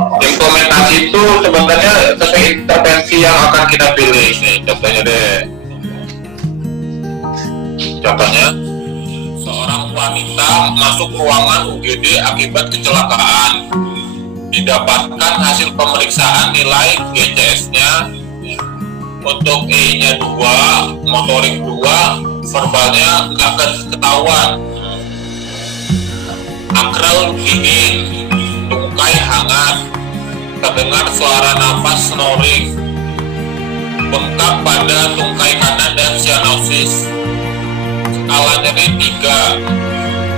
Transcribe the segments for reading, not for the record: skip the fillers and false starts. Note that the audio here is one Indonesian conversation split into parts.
Implementasi itu sebenarnya sesuai intervensi yang akan kita pilih. Nih, contohnya deh. Contohnya, seorang wanita masuk ruangan UGD akibat kecelakaan. Didapatkan hasil pemeriksaan nilai GCS-nya untuk E-nya 2, motorik 2, verbalnya nggak ketahuan. Akrel dingin, tungkai hangat, terdengar suara nafas snoring, bengkak pada tungkai kanan dan cyanosis. Skala nyeri 3,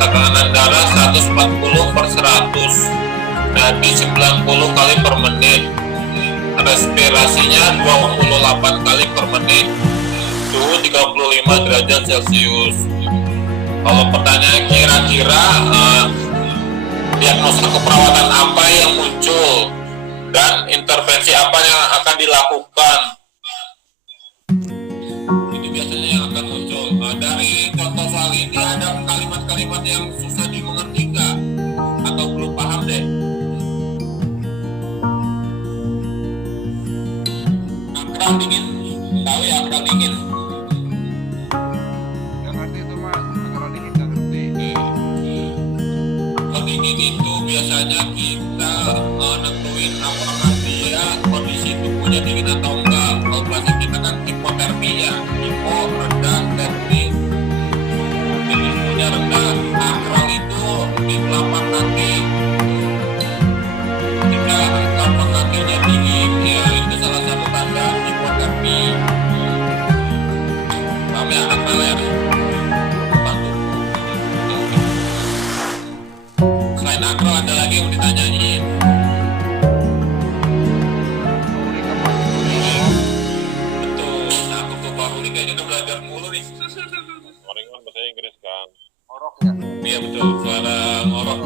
tekanan darah 140/100, nadi 90 kali per menit, respirasinya 28 kali per menit, suhu 35 derajat Celcius. Kalau pertanyaan kira-kira diagnosa keperawatan apa yang muncul dan intervensi apa yang akan dilakukan, itu biasanya yang akan muncul. Dari contoh soal ini ada kalimat-kalimat yang susah dimengerti nggak? Atau belum paham deh? Akral dingin, tahu ya akral dingin? Nggak ngerti itu mas, akral dingin nggak ngerti. Akral dingin itu biasanya kita nentuin apakah dia kondisi tubuhnya dingin atau enggak. Kalau bahasa kita kan hipotermi ya, hipo rendah, termi jadi suhunya rendah. Akral itu di telapak kaki. Jika telapak kakinya dingin, ya itu salah satu tanda hipotermi. Paham ya akral ya? Selain akral ada lagi yang ditanyain. Betul, nah untuk baru nih kayaknya udah belajar mulu nih. Orang kan bahasa Inggris kan. Orok ya. Iya betul, suara ngorok.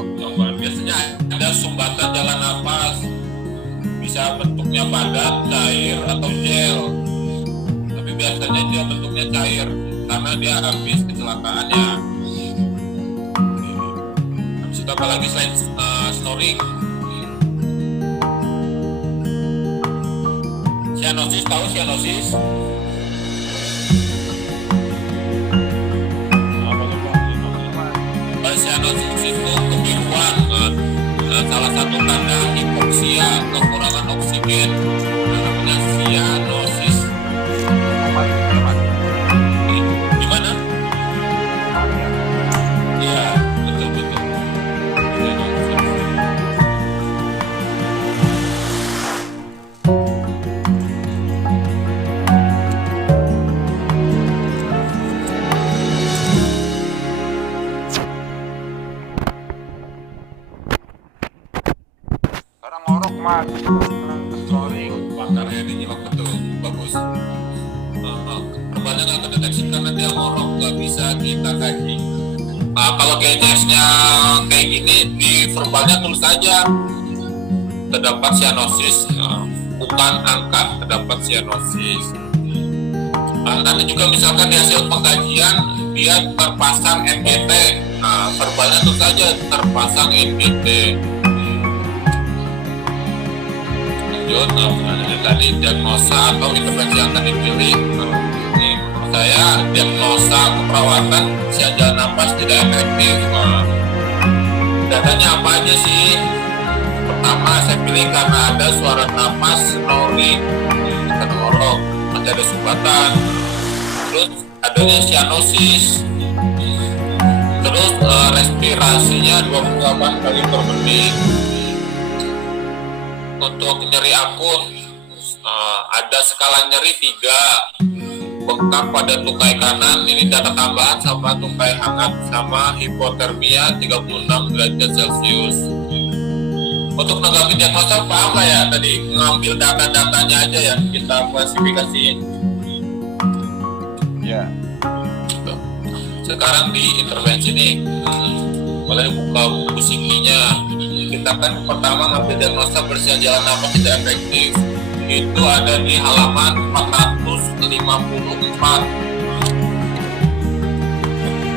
Biasanya ada sumbatan jalan napas, bisa bentuknya padat, cair, atau gel. Tapi biasanya dia bentuknya cair karena dia habis kecelakaannya. Habis itu apa lagi selain snoring? Cyanosis, tahu cyanosis? Apa tuh Pak? Cyanosis itu kebiruan, salah satu tanda hipoksia, kekurangan oksigen, namanya cyanosis. Di mana? Iya, betul. Cyanosis. Sekarang ngorok mas, snoring. Pakarnya dinyelok betul, bagus. Perbanyak nggak kedeteksi karena dia ngorok, nggak bisa kita kaji. Kalau GCS-nya kayak gini, di verbalnya tulis aja terdapat cyanosis, bukan angka terdapat cyanosis. Nanti juga misalkan di hasil pengkajian dia terpasang NGT, verbalnya tulis aja terpasang NGT. Lanjut, tadi diagnosa atau intervensi yang akan dipilih. Ini menurut saya diagnosa keperawatan siang jalan napas tidak efektif. Datanya apa aja sih? Pertama saya pilih karena ada suara napas snoring, bukan ngorok, masih ada sumbatan. Terus adanya cyanosis. Terus respirasinya 28 kali per menit. Untuk nyeri akut ada skala nyeri 3, bengkak pada tungkai kanan, ini data tambahan sama tungkai hangat, sama hipotermia 36 derajat Celcius. Untuk menanggapi diagnosa paham lah ya, tadi ngambil data-datanya aja ya kita klasifikasiin. Ya. Sekarang di intervensi nih, boleh buka buku psikinya. Kita kan pertama ngambil diagnosa bersihan jalan napas tidak efektif, itu ada di halaman 454.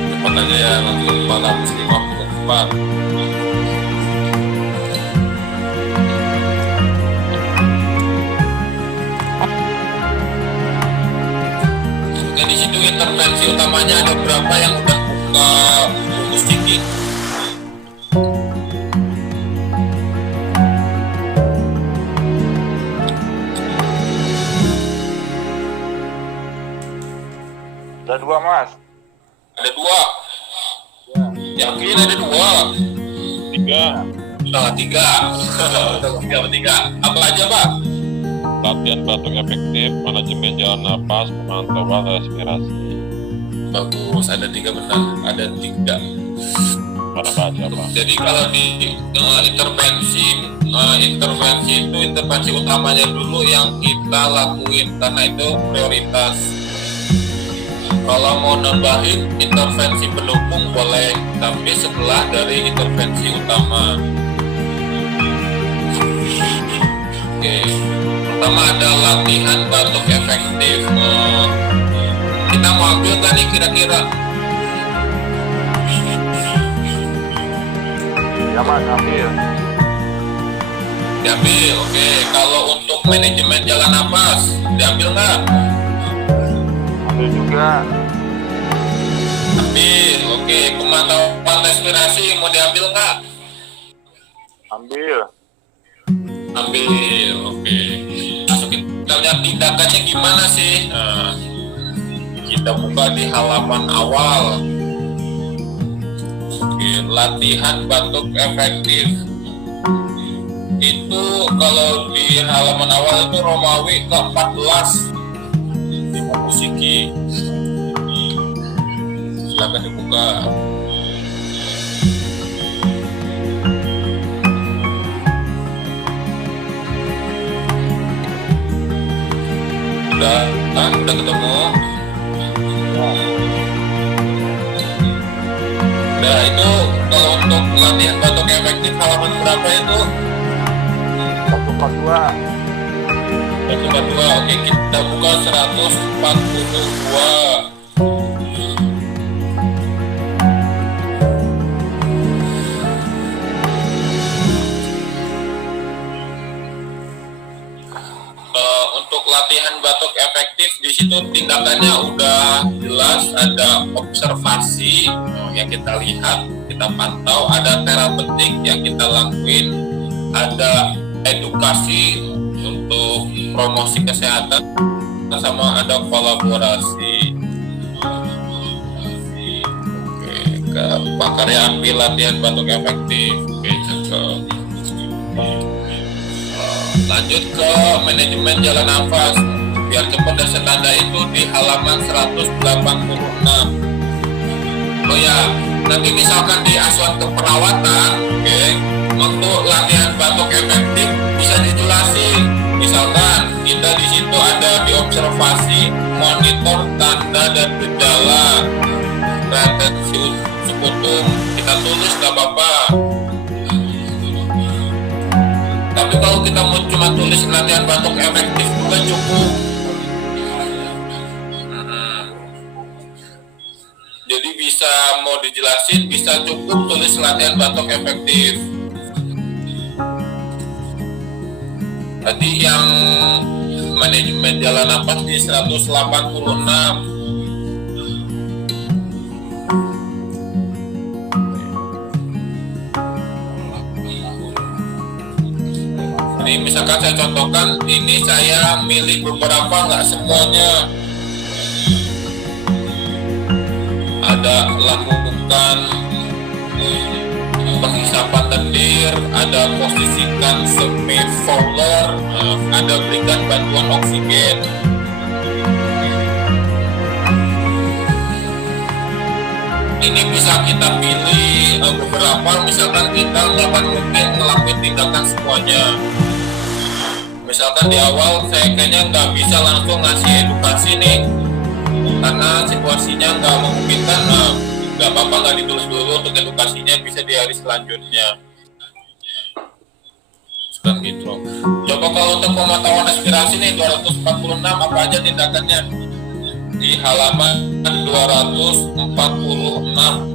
Cepat aja ya, langsung 454. berapa yang udah buka buku Siki? Ada 2 mas. Ada 2. Yakin ada 2? 3. Nah, 3. Tiga. Apa aja, Pak? Latihan batuk efektif, manajemen jalan napas, pemantauan respirasi. Bagus, ada 3 benar. Ada 3. Mana baca Pak? Jadi kalau di intervensi itu intervensi utamanya dulu yang kita lakuin karena itu prioritas. Kalau mau nambahin intervensi pendukung boleh, tapi setelah dari intervensi utama. Oke, pertama ada latihan batuk efektif. Kita mau ambil kan nih kira-kira? Ya mas, ambil. Diambil, oke. Kalau untuk manajemen jalan napas, diambil nggak? Ambil juga. Ambil, oke. Pemantauan respirasi mau diambil nggak? Ambil. Ambil, oke. Langsung kita lihat tindakannya gimana sih? Nah, kita buka di halaman awal. Oke, latihan batuk efektif. Itu kalau di halaman awal itu Romawi ke-14 di buku Siki. Silakan dibuka. Udah ketemu. Nah itu kalau untuk latihan batuk efektif halaman berapa itu? 142. 142. Oke, kita buka 142. Untuk latihan batuk efektif di situ tindakannya udah jelas, ada observasi yang kita lihat, kita pantau, ada terapeutik yang kita lakuin, ada edukasi untuk promosi kesehatan, sama ada kolaborasi. Oke, ke Pak Karyapi latihan batuk efektif. Oke, cakep. Lanjut ke manajemen jalan nafas biar cepat dan standar itu di halaman 186. Oh ya, nanti misalkan di asuhan keperawatan, oke, waktu latihan batuk efektif bisa dijelasin. Misalkan kita di situ ada diobservasi, monitor tanda dan gejala retensi sekutum, kita tulis nggak apa-apa. Tapi kalau kita mau cuma tulis latihan batuk efektif juga cukup. Jadi bisa mau dijelasin, bisa cukup tulis latihan batuk efektif. Tadi yang manajemen jalan napas di 186. Ini misalkan saya contohkan, ini saya milih beberapa, nggak semuanya. Ada lakukan penghisapan lendir, ada posisikan semi Fowler, ada berikan bantuan oksigen. Ini bisa kita pilih beberapa, misalkan kita nggak akan mungkin ngelakuin tindakan semuanya. Misalkan di awal saya kayaknya nggak bisa langsung ngasih edukasi nih, karena situasinya nggak memungkinkan. Nggak apa-apa, nggak ditulis dulu, untuk edukasinya bisa di hari selanjutnya. Sekarang gitu. Coba kalau untuk pemantauan respirasi nih 246 apa aja tindakannya? Di halaman 246.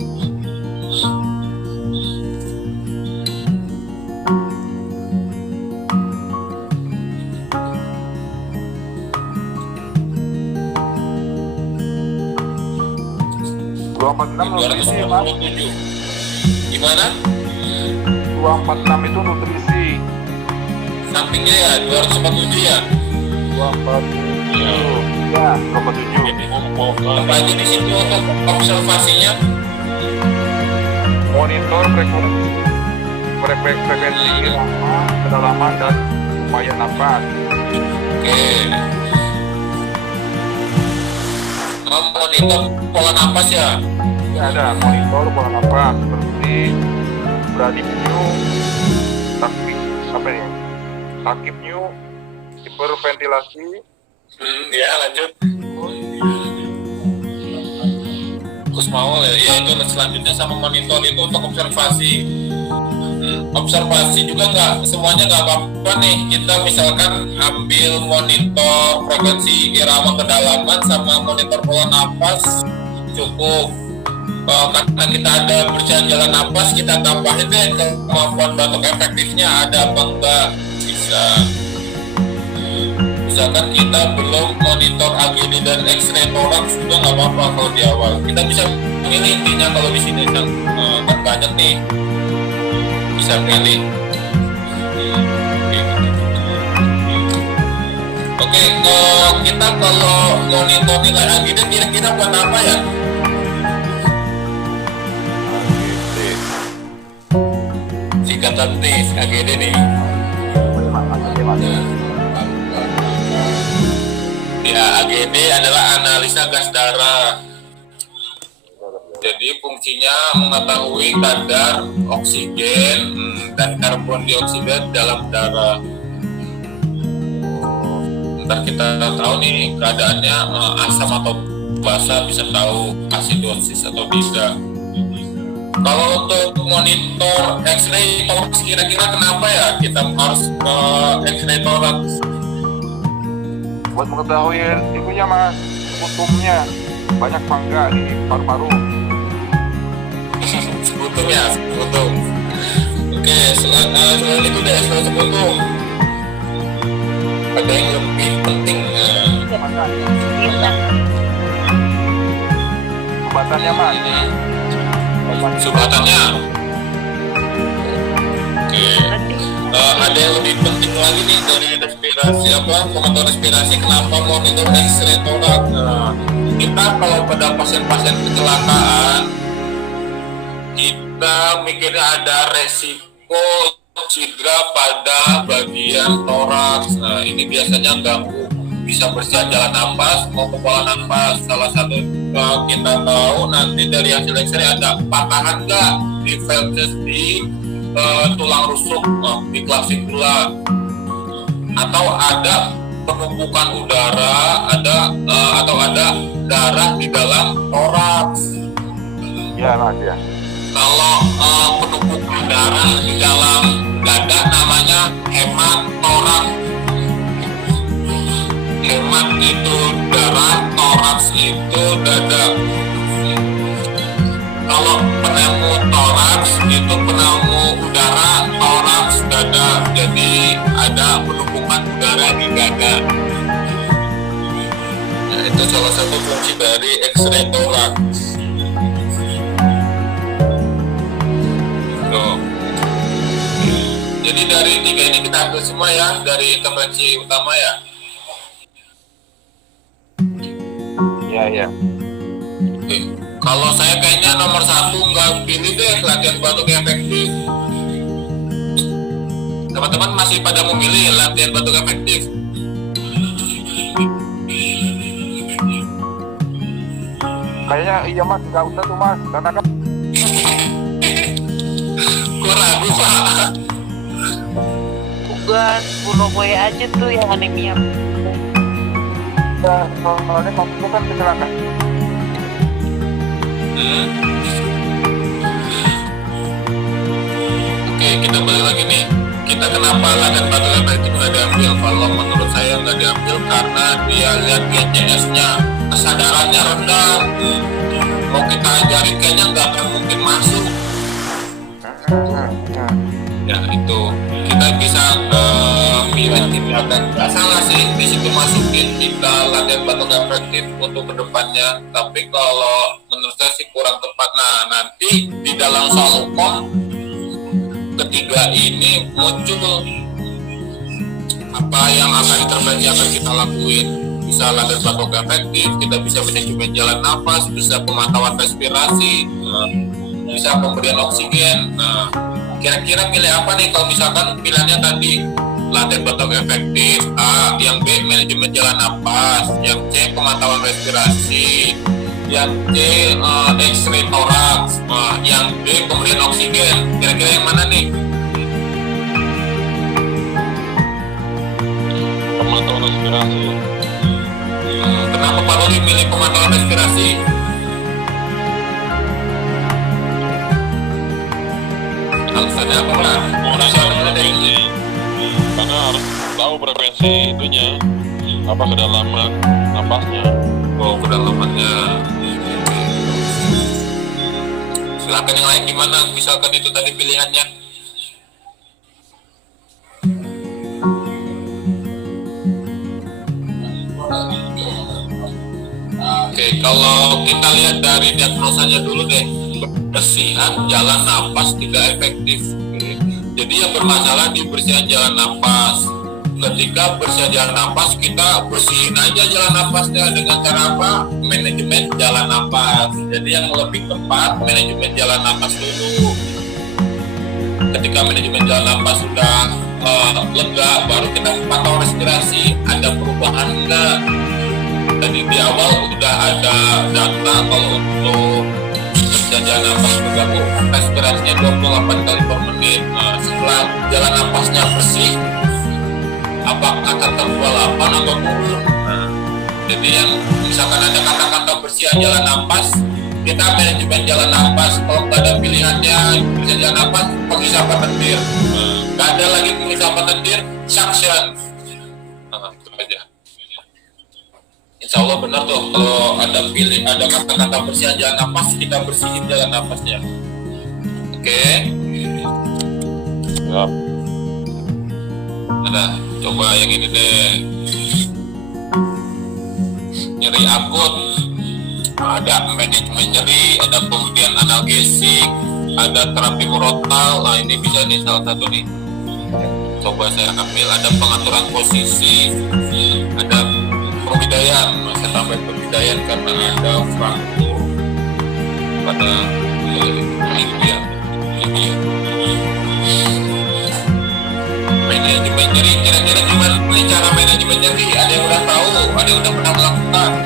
246 nutrisi, Mas. 247. Gimana? 246 itu nutrisi. Sampingnya ya 247 ya. 247. Ya, 247. Apa aja di situ untuk observasinya? Monitor frekuensi irama, kedalaman dan upaya napas. Oke. Monitor pola napas ya. Ini ada monitor pola napas seperti bradipneu, takipneu, hiperventilasi. Ya lanjut. Kusmaul ya itu selanjutnya sama monitor itu untuk observasi. Observasi juga nggak semuanya nggak apa-apa nih. Kita misalkan ambil monitor frekuensi irama kedalaman sama monitor pola napas cukup. Karena kita ada berjalan jalan napas, kita tambahin deh kemampuan batuk efektifnya ada apa enggak bisa. Misalkan kita belum monitor AGD dan X-ray thorax juga nggak apa-apa kalau di awal. Kita bisa pilih intinya kalau di sini kan banyak nih bisa pilih. Oke, kita kalau monitor nilai AGD kira-kira buat apa ya? Singkatan nih AGD nih. Ya, AGD adalah analisa gas darah. Jadi fungsinya mengetahui kadar oksigen dan karbon dioksida dalam darah. Ntar kita tahu nih keadaannya asam atau basa, bisa tahu asidosis atau tidak. Kalau untuk monitor X-ray thorax kira-kira kenapa ya kita harus ke X-ray thorax? Buat mengetahui itunya, Mas, sekutumnya banyak apa enggak di paru-paru. Sekutum. Oke, selain itu deh, selain sekutum ada yang lebih penting. Subatannya, Mas. Subatannya. Oke. Ada yang lebih penting lagi nih dari respirasi pemantauan respirasi. Kenapa monitor X-ray thorax? Kita kalau pada pasien-pasien kecelakaan kita mikirnya ada resiko cedera pada bagian toraks. Nah, ini biasanya ganggu bisa berjalan jalan napas maupun pola napas. Salah satu kita tahu nanti dari hasil X-ray ada patahan nggak di valves di tulang rusuk di klavikula, atau ada penumpukan udara, atau ada darah di dalam toraks. Ya, Mas, ya. Kalau penumpukan darah di dalam dada namanya hematoraks. Hemat itu darah, toraks itu dada. Kalau pneumotoraks itu pneumo udara, toraks dada. Jadi ada penumpukan udara di dada. Nah, itu salah satu fungsi dari X-ray toraks. Jadi dari tiga ini kita ambil semua ya, dari intervensi utama ya. Iya. Oke. Kalau saya kayaknya nomor 1 nggak pilih deh latihan batuk efektif. Teman-teman masih pada memilih latihan batuk efektif? Kayaknya iya, Mas, nggak usah tuh, Mas, karena kan Gue ragu Pak. Bukan Punoboy aja tuh yang anemia. soalnya kamu kan kecelakaan. Oke, kita balik lagi nih. Kita kenapa latihan batuk efektif nggak diambil? Kalau menurut saya nggak diambil karena dia lihat GCS-nya, kesadarannya rendah. Mau kita ajarin kayaknya nggak akan mungkin masuk. Ya itu kita bisa pilih kita akan nggak salah sih di situ masukin kita latihan batuk efektif untuk kedepannya. Tapi kalau menurut saya sih kurang tepat. Nah, nanti di dalam soal hukum ketiga ini muncul apa yang akan intervensi akan kita lakuin. Bisa latihan batuk efektif, kita bisa manajemen jalan nafas, bisa pemantauan respirasi, bisa pemberian oksigen. Nah, kira-kira pilih apa nih kalau misalkan pilihannya tadi latihan batuk efektif, A, yang B manajemen jalan nafas, yang C pemantauan respirasi, yang D X-ray toraks, yang D pemberian oksigen. Kira-kira yang mana nih? Pemantauan respirasi. Kenapa Pak Ruli milih pemantauan respirasi? Alasannya apa Pak? Karena harus tahu frekuensi itunya, apa kedalaman napasnya. Oh, kedalamannya. Silakan yang lain gimana? Misalkan itu tadi pilihannya. Oke, kalau kita lihat dari diagnosanya dulu deh, bersihan jalan napas tidak efektif. Jadi yang bermasalah di bersihan jalan napas. Ketika bersihan jalan napas, kita bersihin aja jalan napasnya dengan cara apa? Manajemen jalan napas. Jadi yang lebih tepat manajemen jalan napas dulu. Ketika manajemen jalan napas sudah lega, baru kita pantau respirasi. Ada perubahan enggak? Tadi di awal udah ada data kalau untuk jalan nafas bergabung respirasinya 28 kali per menit. Nah, setelah jalan nafasnya bersih, apakah tetap 28 atau turun? Nah, jadi yang misalkan ada kata-kata bersih jalan nafas, kita manajemen jalan nafas. Kalau nggak ada pilihannya bisa jalan nafas, pengisapan lendir. Nggak ada lagi pengisapan lendir, suction. Nah, itu aja. Insya Allah benar tuh, kalau ada kata-kata bersihan jalan nafas, kita bersihin jalan nafasnya. Oke. Siap. Ada, coba yang ini deh. Nyeri akut, ada manajemen nyeri, ada pemberian analgesik, ada terapi murotal. Nah ini bisa nih salah satu nih. Coba saya ambil, ada pengaturan posisi, ada pembidayaan. Saya tambah pembidayaan karena ada fraktur pada tibia. Manajemen nyeri, kira-kira gimana nih cara manajemen nyeri? Ada yang udah tahu, ada yang udah pernah melakukan?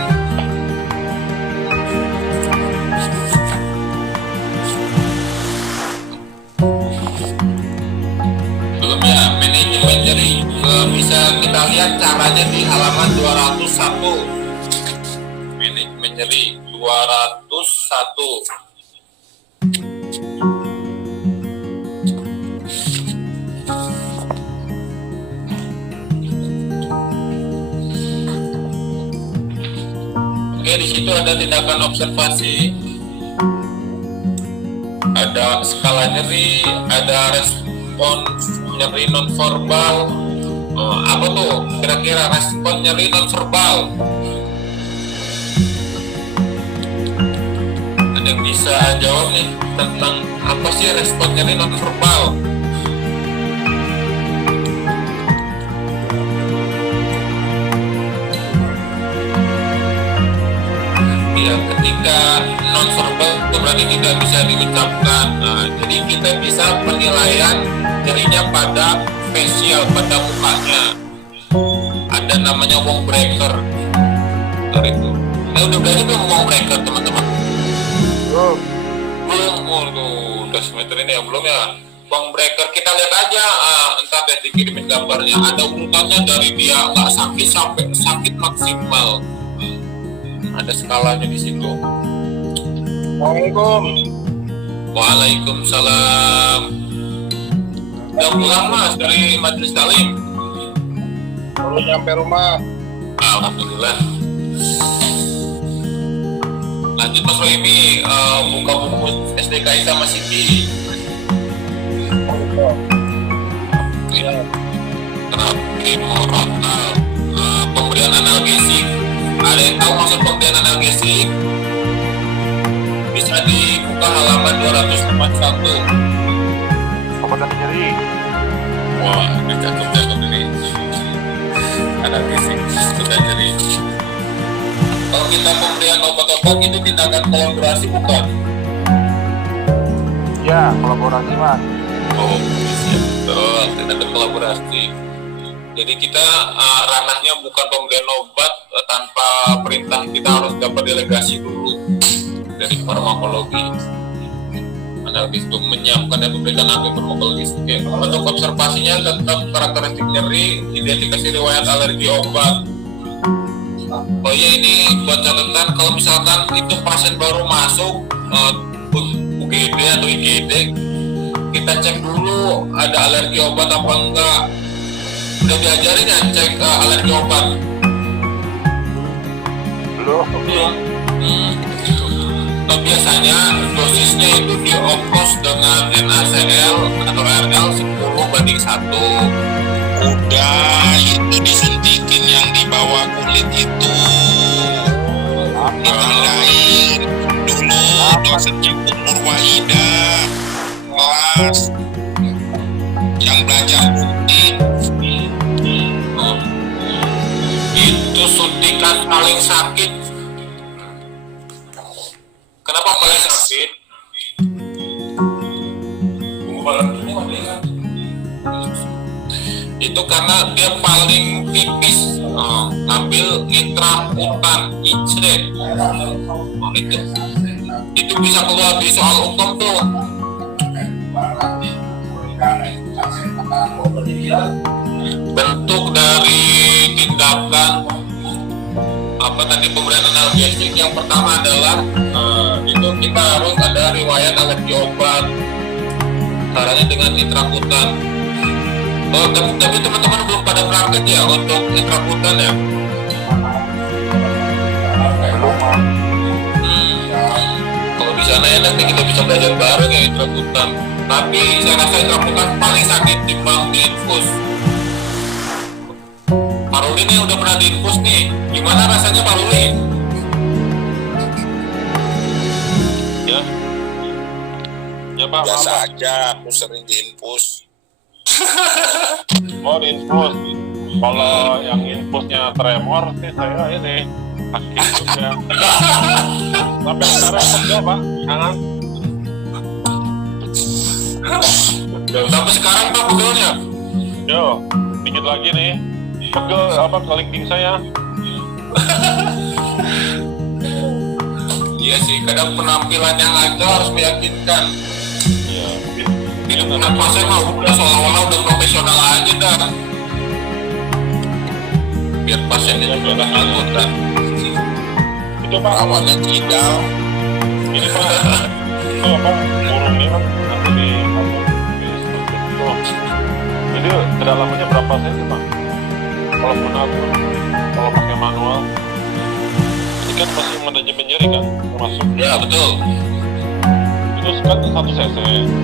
Belum ya, manajemen nyeri bisa kita lihat caranya di halaman 201. Manajemen nyeri 201. Oke, di situ ada tindakan observasi, ada skala nyeri, ada respons nyeri nonverbal. Apa tuh kira-kira respon nyeri nonverbal? Ada yang bisa jawab nih tentang apa sih respon nyeri nonverbal? Ya, ketika nonverbal itu berarti tidak bisa diucapkan. Nah, jadi kita bisa penilaian nyerinya pada facial, pada mukanya. Ada namanya wong breaker. Itu. Udah berani belum wong breaker teman-teman? Belum. Udah semester ini ya belum ya. Wong breaker kita lihat aja. Entar deh dikirimin gambarnya. Ada urutannya dari dia nggak sakit sampai sakit maksimal. Ada skalanya di situ. Assalamualaikum. Waalaikumsalam. Udah pulang Mas dari majelis taklim? Baru nyampe rumah. Alhamdulillah. Lanjut Mas Rohimi, buka buku SDKI sama Siti. Oh, Kenapa? Timorotal, pemberian analgesik. Ada yang tahu maksud pemberian analgesik? Bisa dibuka halaman 241. Obat anti nyeri. Wah, ini cakep ini. Analgesik sudah jadi. Kalau kita pemberian obat-obat itu tindakan kolaborasi bukan? Ya, kolaborasi mas. Oh, iya betul, tindakan kolaborasi. Jadi kita ranahnya bukan pemberian obat tanpa perintah, kita harus dapat delegasi dulu dari farmakologi. Analis itu menyiapkan dan memberikan anti farmakologis. Oke. Untuk observasinya tetap karakteristik nyeri, identifikasi riwayat alergi obat. Oh iya, ini buat catatan, kalau misalkan itu pasien baru masuk UGD atau IGD, kita cek dulu ada alergi obat apa enggak. Udah diajarin ya cek alergi obat? Belum. Biasanya dosisnya itu dioplos dengan NaCl atau RL 10:1. Udah, itu disuntikin yang di bawah kulit itu. Ditandain dulu dosennya Umur Wahida kelas yang belajar rutin. Itu suntikan paling sakit. Kenapa paling sakit? Itu karena dia paling tipis, ngambil nitrakutan IC. Itu bisa keluar di soal hukum tuh. Bentuk dari tindakan apa tadi pemberian analgesik yang pertama adalah itu kita harus ada riwayat alergi obat, caranya dengan nitrakutan. Oh, tapi teman-teman belum pada praktek ya untuk nitrakutan ya? Belum mas. Kalau di sana ya nanti kita bisa belajar bareng ya nitrakutan. Tapi saya rasa nitrakutan paling sakit timbang di infus. Pak Ruli nih udah pernah diinfus nih, gimana rasanya Pak Ruli? Ya Pak, Biasa maaf. aja, aku sering diinfus. Oh, diinfus. Kalau yang infusnya tremor sih saya ini sakit juga. Sampai sekarang pegel Pak, tangan. Sampai sekarang Pak pegelnya? Yo, dikit lagi nih. Pegel apa kelingking saya. Iya sih, kadang penampilan yang ada harus meyakinkan. Iya. Hidup anak pasien mah udah seolah-olah udah profesional aja dah. Biar pasiennya juga gak takut kan. Itu Pak, Awalnya kidal. ini Pak. Itu apa? Burungnya kan nanti di struktur. Jadi kedalamannya berapa senti Pak? Kalau menabur, kalau pakai manual, ini kan masih manajemen nyeri kan, termasuk. Ya betul. Itu kan 1 cc.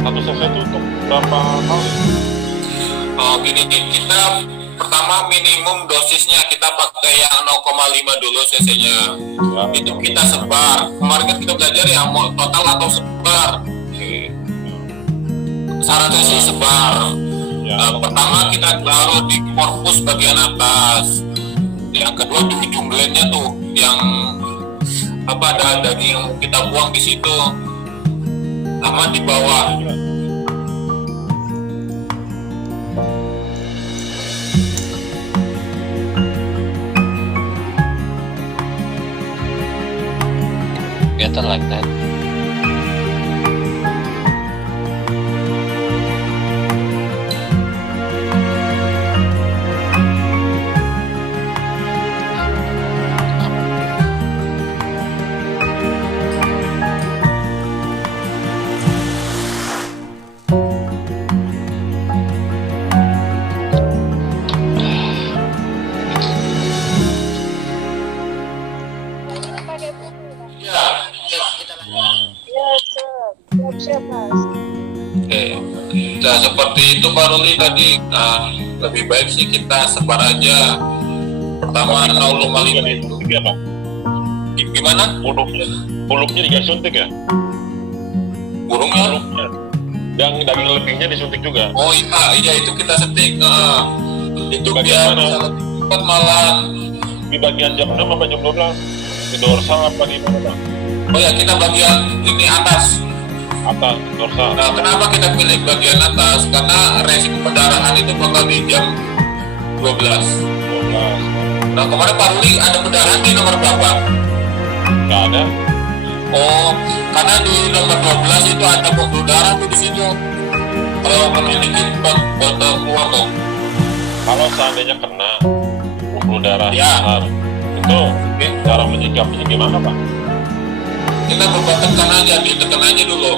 1 cc itu untuk berapa kali? Gini, kita pertama minimum dosisnya kita pakai yang 0,5 dulu cc-nya. Ya. Itu kita sebar. Kemarin kan kita belajar ya mau total atau sebar. Syaratnya sih sebar. Ya. Pertama kita taruh di korpus bagian atas. Yang kedua di ujung glandnya tuh yang apa ada daging kita buang di situ. Sama di bawah. Better like that. Oke. Nah, seperti itu Pak Ruli tadi. lebih baik sih kita sebar aja. Pertama 0,5 itu Disuntik ya Pak? gimana? Pulupnya dikasih suntik ya? Burungnya? Pulupnya. Yang daging lebihnya disuntik juga. Oh iya itu kita setik. Itu Bagian biar mana? bisa lebih cepat malah. Di bagian jam 6 apa jam 12? Di dorsal apa di mana Pak? Oh ya kita bagian ini atas. Atas dorsal. Nah, kenapa kita pilih bagian atas? Karena resiko pendarahan itu bakal di jam 12. 12. Nah, kemarin Pak Ruli ada pendarahan di nomor berapa? Nggak ada. Oh, karena di nomor 12 itu ada pembuluh darah tuh di situ. Kalau kena dikit botol keluar tuh. Kalau seandainya kena pembuluh darah Ya. besar, itu cara menyikapinya gimana Pak? Kita berbuat tekan aja, ditekan aja dulu.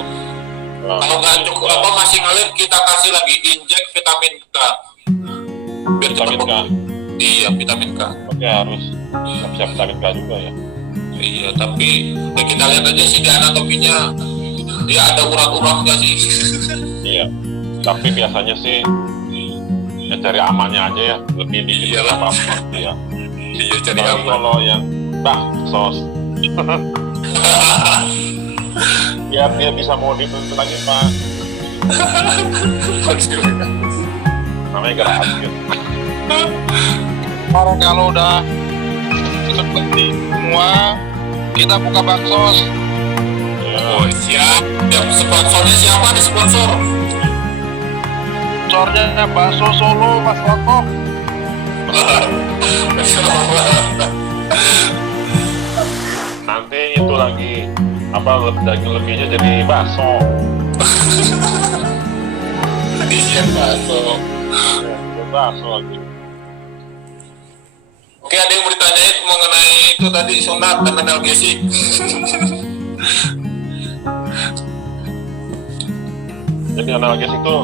Nah, Kalau nggak cukup apa masih ngalir, kita kasih lagi injek vitamin K. Biar cepat Vitamin K. pulih. Iya, vitamin K. oke harus siap-siap vitamin K juga ya. Iya, tapi ya kita lihat aja sih di anatominya. Dia ada urat-urat nggak sih? Iya. Tapi biasanya sih ya cari amannya aja ya, lebih dikit Iyalah. apa-apa. Iya. Iya, cari Tapi aman. kalau yang sos biar dia bisa modif lagi Pak, namanya gerak hasil. Kalau udah seperti semua, kita buka baksos. Ya. Oh siap. Ya, sponsornya siapa nih sponsor? Sponsornya bakso Solo, Mas Kotok. Nanti itu lagi apa daging lebihnya jadi bakso. Iya bakso. Ya, jadi bakso lagi. Oke, ada yang mau ditanyain mengenai itu tadi sunat dan analgesik? Jadi analgesik itu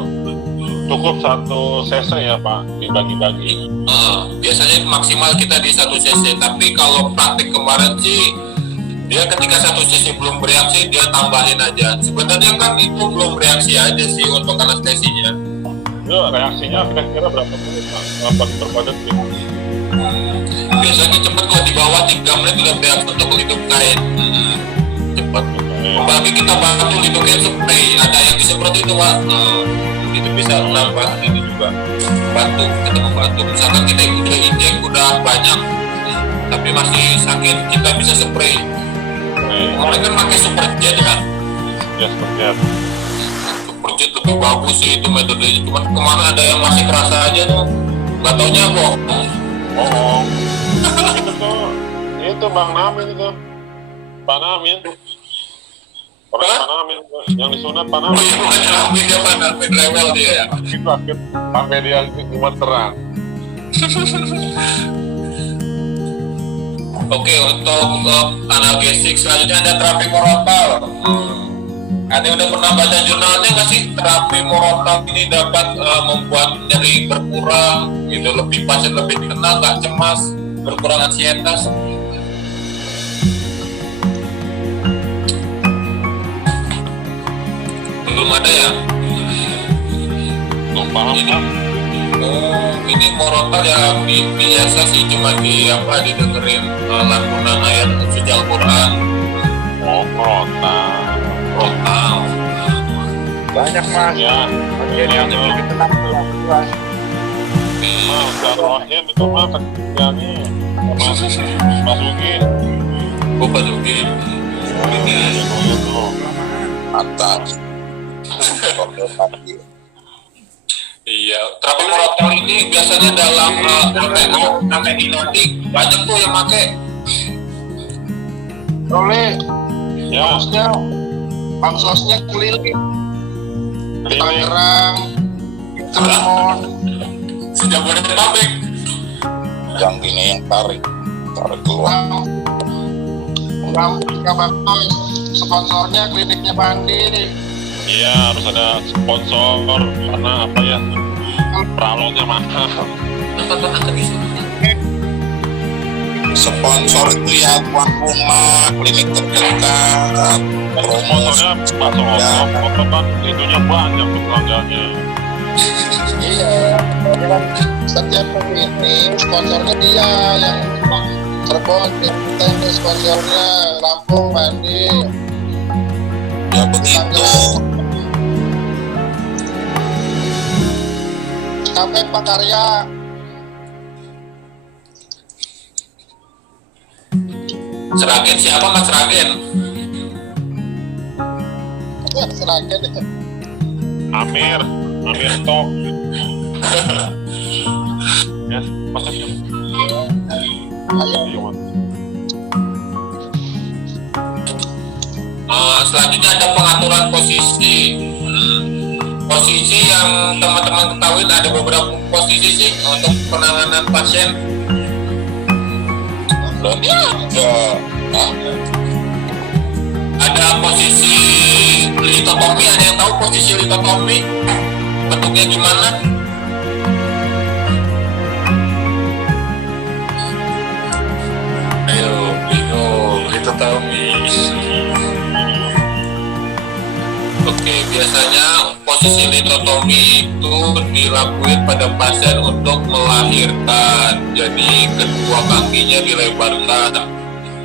cukup 1 cc ya Pak, dibagi-bagi. Biasanya maksimal kita di 1 cc, tapi kalau praktik kemarin sih dia ketika 1 cc belum bereaksi dia tambahin aja. Sebenarnya kan itu belum bereaksi aja sih untuk anestesinya. Itu reaksinya kira-kira berapa menit Pak? Berapa detik? Biasanya cepet kok, di bawah 3 menit udah bereaksi untuk litup kain. Cepet. Apalagi kita bantu litup kain spray, ada yang seperti itu Pak. Itu bisa nambah ini juga bantu, kita membantu. Misalkan kita udah injek udah banyak tapi masih sakit, kita bisa spray. Kemarin kan pakai super jet kan. Ya seperti itu. Super jet lebih bagus sih itu metodenya, cuman kemana ada yang masih kerasa aja tuh, nggak taunya kok. Oh, itu tuh, itu Bang Namin itu, Pak Namin. Orang Hah? Pak Namin yang disunat Pak Oh Namin. iya, bukan Namin, dia Pak Namin rewel dia ya. Itu akhir sampai dia gemeteran. Oke, untuk analgesik selanjutnya ada terapi morontal. Ada yang udah pernah baca jurnalnya nggak sih? Terapi morontal ini dapat membuat nyeri berkurang, gitu, lebih pasien lebih tenang, nggak cemas, berkurang ansietas. Belum ada ya? Belum paham Pak. Oh, ini morontal ya biasa sih, cuma didengerin lantunan ayat suci Al-Quran. Oh, Morontal. Morontal. Banyak Mas. Ya, Bagian yang lebih tenang tuh. Mas Rohim itu mah kerjanya Mas Ugi. Bapak Zuki. Itu. atas. Iya, terapi morontal ini biasanya dalam antibiotik banyak tuh yang pakai. Oleh Ya, bansosnya keliling, keliling. Tangerang, Cirebon, Sejak Bodetabek. Yang gini yang tarik keluar. Lampung, Baksos. Sponsornya kliniknya Bandi. Iya, harus ada sponsor karena apa ya? Pralonnya mahal. Sponsor itu ya tuan rumah, klinik terdekat, promosi. Sponsornya Pak Soto kan itunya banyak tuh pelanggannya. Iya, dia kan setiap ini sponsornya dia yang Cirebon, kita ini sponsornya Lampung, Bandi, Ya begitu. sampai Pakarya. Seragen siapa Mas Seragen? Ya, Seragen itu. Amir Tok. Ya, masuk yuk. Ayo. Ayo, Wan. Selanjutnya ada pengaturan posisi. Posisi yang teman-teman ketahui ada beberapa posisi sih untuk penanganan pasien. Ada posisi litotomi, ada yang tahu posisi litotomi bentuknya gimana? Ayo, litotomi. Oke, biasanya posisi litotomi itu dilakukan pada pasien untuk melahirkan. Jadi kedua kakinya dilebarkan.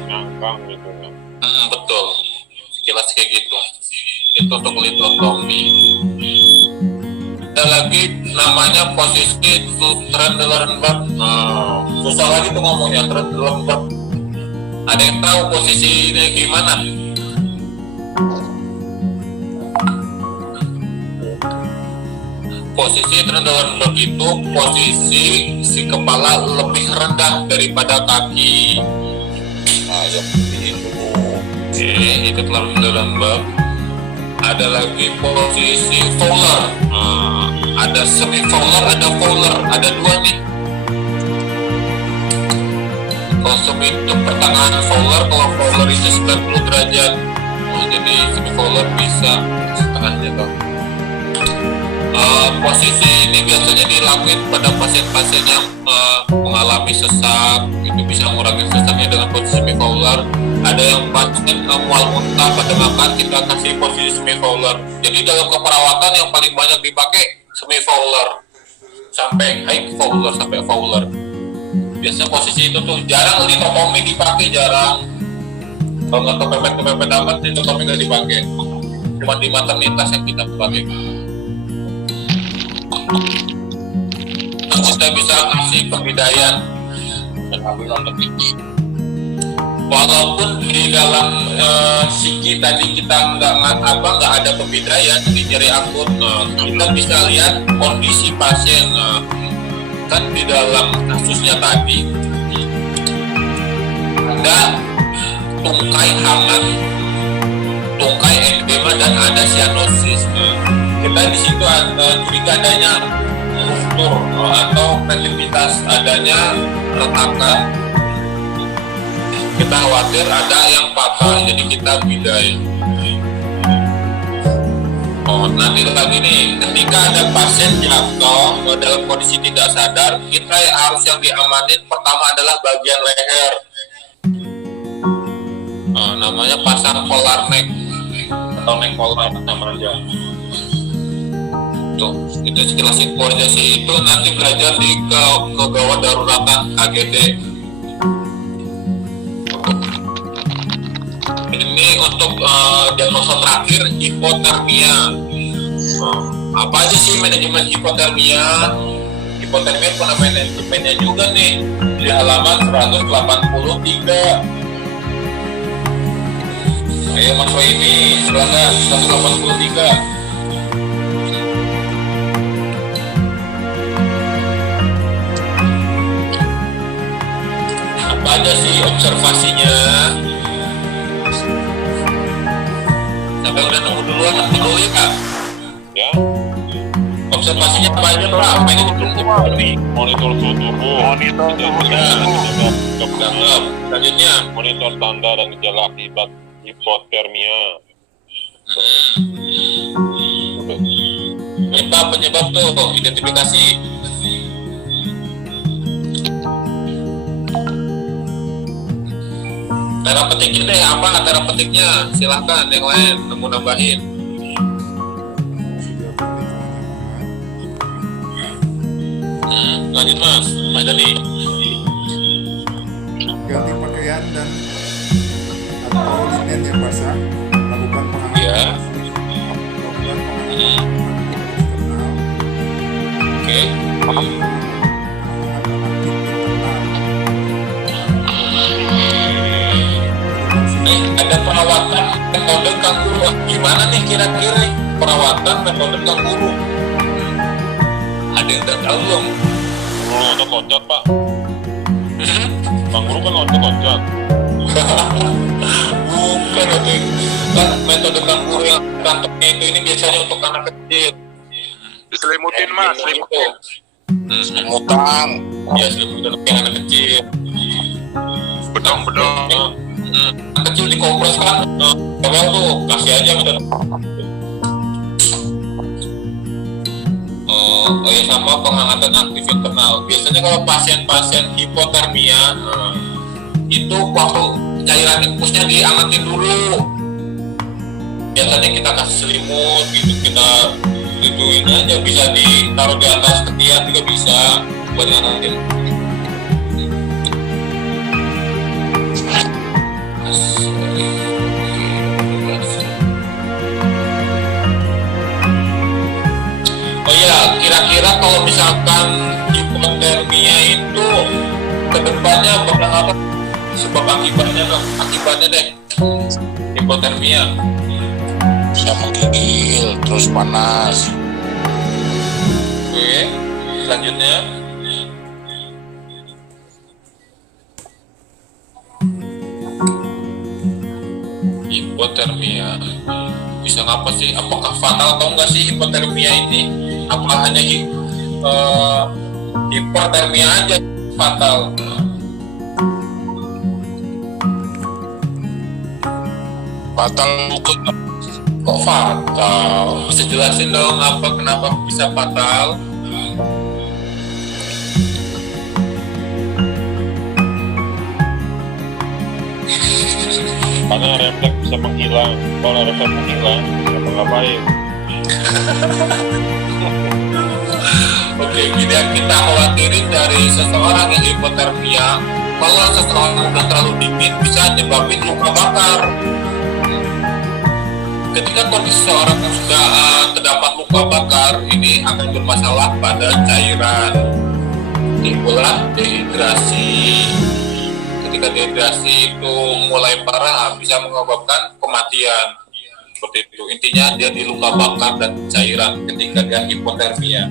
Ngangkang gitu ya. Betul. Sekilas kayak gitu. Itu untuk litotomi. Ada lagi namanya posisi Trendelenburg. Susah lagi tuh ngomongnya, Trendelenburg. Ada yang tahu posisi ini gimana? Posisi Trendelenburg itu posisi si kepala lebih rendah daripada kaki. Nah, ya itu. Oke, itu Trendelenburg. Ada lagi posisi Fowler. Ada semi Fowler, ada Fowler, ada dua nih. Kalau semi itu pertengahan Fowler, kalau Fowler itu 90 derajat. Jadi semi Fowler bisa setengahnya tuh. Posisi ini biasanya dilakukan pada pasien-pasien yang mengalami sesak, itu bisa mengurangi sesaknya dengan posisi semi Fowler. Ada yang pasien mual muntah pada makan, kita kasih posisi semi Fowler. Jadi dalam keperawatan yang paling banyak dipakai semi Fowler sampai high Fowler sampai Fowler. Biasanya posisi itu tuh jarang litotomi dipakai, jarang. Kalau nggak kepepet amat litotomi nggak dipakai. Cuma di maternitas yang kita pakai. Kita bisa kasih pembedaian dan hamil lebih. Walaupun di dalam psiki tadi kita nggak ada pembedaian di nyeri akut, kita bisa lihat kondisi pasien. Kan di dalam kasusnya tadi ada tungkai hangat, tungkai edema dan ada cyanosis. Kita di situ curiga adanya ruptur atau relativitas, adanya retakan. Kita khawatir ada yang patah, jadi kita bidai. Nanti lagi nih, ketika ada pasien jatuh dalam kondisi tidak sadar, kita harus yang diamanin pertama adalah bagian leher. Namanya pasang polar neck atau neck polar sama aja. Tuh, itu sekilas info aja sih. Itu nanti belajar di kegawat daruratan KGD. Ini untuk diagnosa terakhir hipotermia. Apa aja sih manajemen hipotermia? Hipotermia pernah manajemennya juga nih di halaman 183. Ayo Mas ini silakan 183. Apa aja sih observasinya? Sampai udah nunggu duluan dulu ya Kak. Ya, Observasinya apa aja Pak? Apa yang ditunggu nih? monitor suhu tubuh, Monitor suhu gejala tubuh. gejala, Selanjutnya monitor tanda dan gejala akibat hipotermia. penyebab tuh identifikasi. Cara petiknya deh, apa cara petiknya? Silahkan yang lain mau nambahin. Lanjut Mas Dani. Ganti pakaian dan atau linen yang basah, lakukan penghangat Ya. lakukan penghangat Hmm. eksternal, Oke. penghangat aktif internal. Ada perawatan metode kanguru. Gimana nih kira-kira nih perawatan metode kanguru? Ada yang tak tahu belum? Kanguru otot loncat pak. Kanguru kan otot loncat. Bukan itu. Kan metode kanguru yang kantongnya itu ini biasanya untuk anak kecil. Diselimutin mas, selimutin. Ngutang. Ya selimutin untuk anak kecil. Bedong-bedong. Anak kecil dikompres kan. Coba tuh kasih aja metode. Oh ya, sama penghangatan aktif internal. Biasanya kalau pasien-pasien hipotermia itu waktu cairan infusnya diangetin dulu. Biasanya kita kasih selimut gitu, kita gituin aja, bisa ditaruh di atas ketiak juga bisa buat ngangetin. Oh ya, kira-kira kalau misalkan hipotermia itu kedepannya bakal apa? Sebab akibatnya dong, akibatnya deh hipotermia. Bisa menggigil, terus panas. Oke, selanjutnya hipotermia bisa ngapa sih? Apakah fatal atau enggak sih hipotermia ini? Apa hanya hipotermia aja fatal? Fatal bukan. Kok fatal? Bisa jelasin dong apa kenapa bisa fatal? Karena refleks bisa menghilang. Kalau refleks menghilang, bisa ngapain? Oke, gini yang kita khawatirin dari seseorang yang hipotermia, kalau seseorang udah terlalu dingin bisa nyebabin luka bakar. Ketika kondisi seseorang sudah terdapat luka bakar, ini akan bermasalah pada cairan. Timbullah dehidrasi. Ketika dehidrasi itu mulai parah, bisa menyebabkan kematian. Seperti itu. Intinya dia di luka bakar dan cairan ketika dia hipotermia.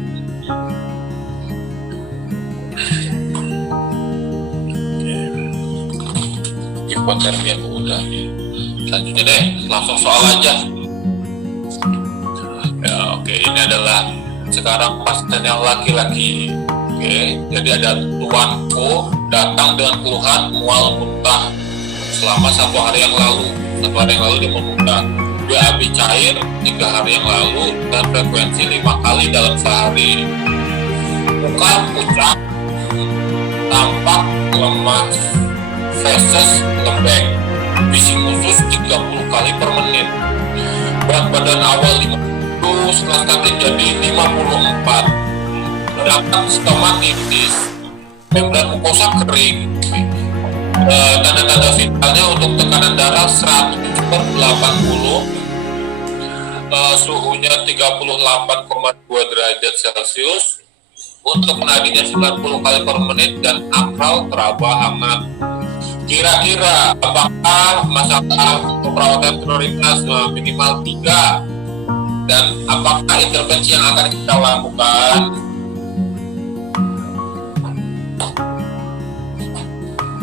Hipotermia udah. Selanjutnya deh, langsung soal aja. Ya, oke, ini adalah sekarang pasien yang laki-laki. Oke, jadi ada tuanku datang dengan keluhan mual muntah selama 1 hari yang lalu. 1 hari yang lalu dia memuntah. Dia habis cair 3 hari yang lalu dan frekuensi 5 kali dalam sehari. Muka pucat, tampak lemas, feses lembek, bising usus 30 kali per menit. Berat badan awal 50, setelah statin jadi 54. Terdapat stomatitis, membran mukosa kering. Tanda-tanda vitalnya untuk tekanan darah 100/80, suhunya 38,2 derajat Celcius, untuk nadinya 90 kali per menit dan akal teraba hangat. Kira-kira apakah masalah perawatan prioritas minimal 3 dan apakah intervensi yang akan kita lakukan?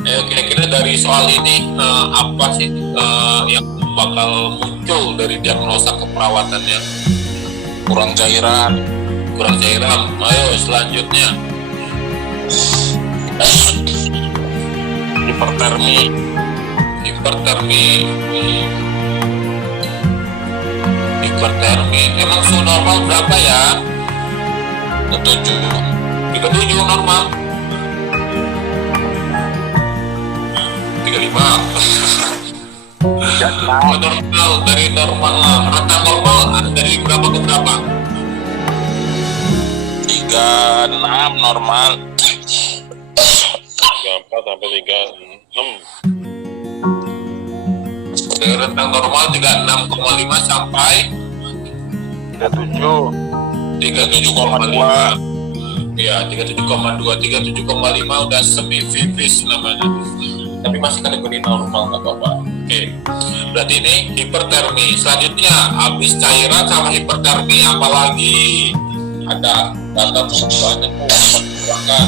Kira-kira dari soal ini apa sih yang bakal muncul dari diagnosa keperawatannya? Kurang cairan. Kurang cairan. Ayo selanjutnya. Hipertermi. Hipertermi. Emang suhu normal berapa ya? 37 normal. 35. Normal, dari normal, rata normal dari berapa ke berapa? 36 normal. sampai 36. Rentang normal 36,5 sampai 37. 37,5. Ya, 37,2, 37,5 udah semi finish namanya. Tapi masih kategori normal, nggak apa-apa. Oke. Berarti ini hipertermi. Selanjutnya, habis cairan sama hipertermi, apalagi ada data banyak bahkan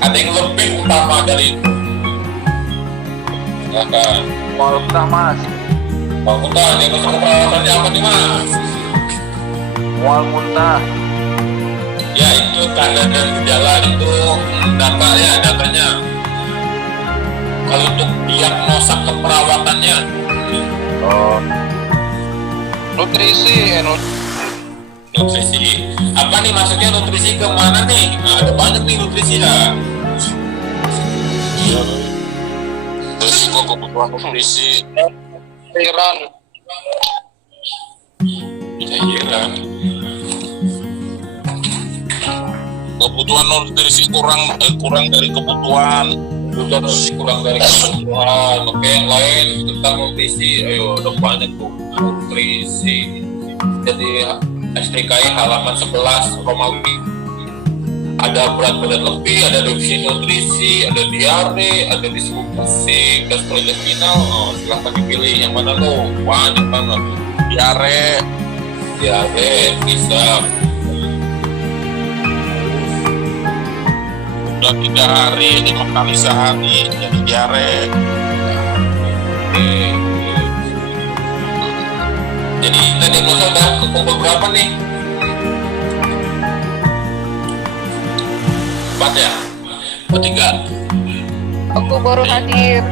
ada yang lebih utama dari itu. Silakan. Mual muntah mas. Bang Muntah, dia masuk perawatannya apa nih mas? Mual muntah. Ya itu tanda dan gejala itu datanya. Kalau untuk diagnosa keperawatannya, Oh. Nutrisi, nutrisi. Apa nih maksudnya nutrisi kemana nih? Nah, ada banyak nih nutrisi ya. Risiko kebutuhan nutrisi. Cairan. Cairan. Kebutuhan nutrisi kurang dari kebutuhan. Kurang dari kebutuhan. Oke, yang lain tentang nutrisi, ayo udah banyak tuh nutrisi. Jadi STKI halaman 11 Romawi. Ada berat badan lebih, ada defisi nutrisi, ada diare, ada disfungsi gastrointestinal. Oh, silahkan dipilih yang mana lo. Banyak banget. Diare bisa. Udah 3 hari, 5 kali sehari, jadi diare. Jadi tadi masa udah kekumpul berapa nih? 4 ya? Oh 3? Aku baru hadir.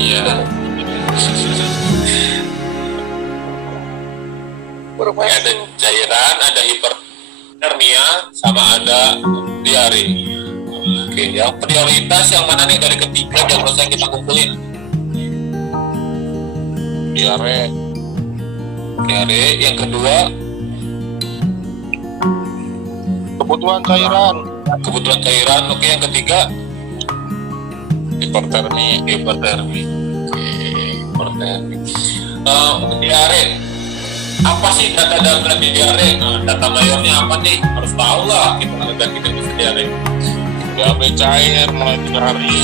Iya. Ada cairan, ada hipertermia, sama ada diare. Oke, yang prioritas yang mana nih dari ketiga yang kita kumpulin? Diare. Yang kedua Kebutuhan cairan. Oke, yang ketiga hipertermi. Oke, hipertermi. Diare. Apa sih data-data diare? Nah, data mayornya apa nih? Harus tahu lah kita bisa diare. GAB cair mulai 3 hari.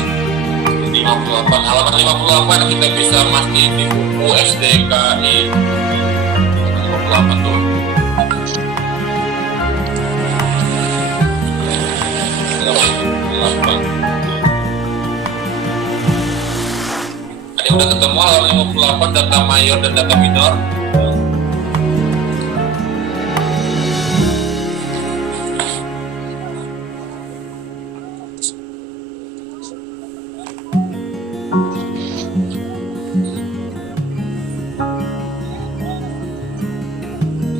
58 halaman 58 kita bisa masih di buku SDKI 58 tuh. Ada yang udah ketemu halaman 58 data mayor dan data minor.